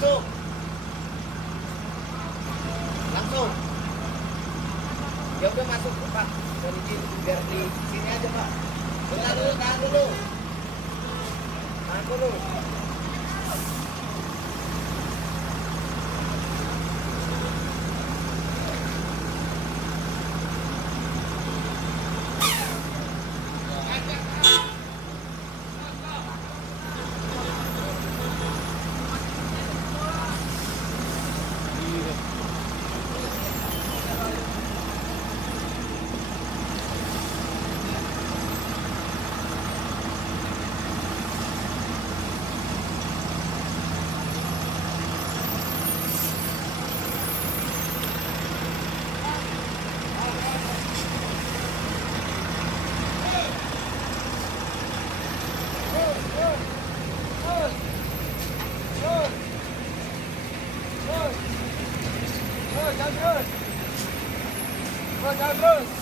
masuk. Langsung. Ya udah masuk Pak. Dari sini biar di sini aja Pak. Bentar dulu, tahan dulu. Tahan dulu. Jalan terus.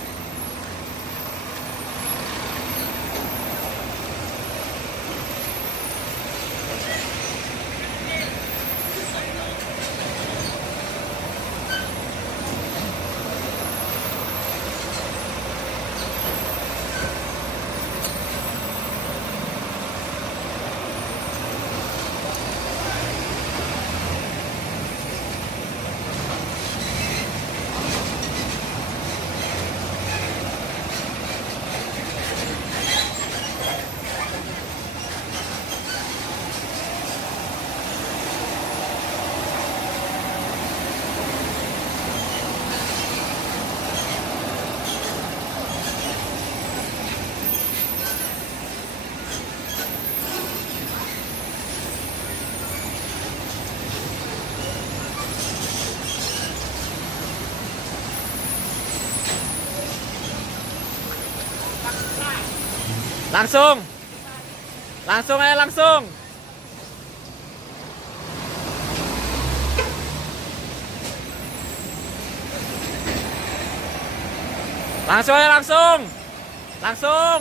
Langsung. Langsung aja langsung. Langsung aja langsung. Langsung.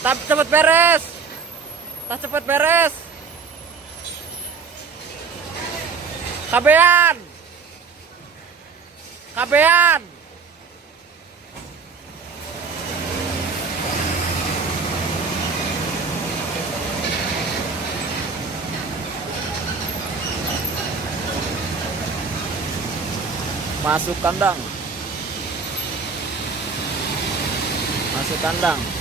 Tak cepet beres. Tak cepet beres. Kabean. Kabean. Masuk kandang. Masuk kandang.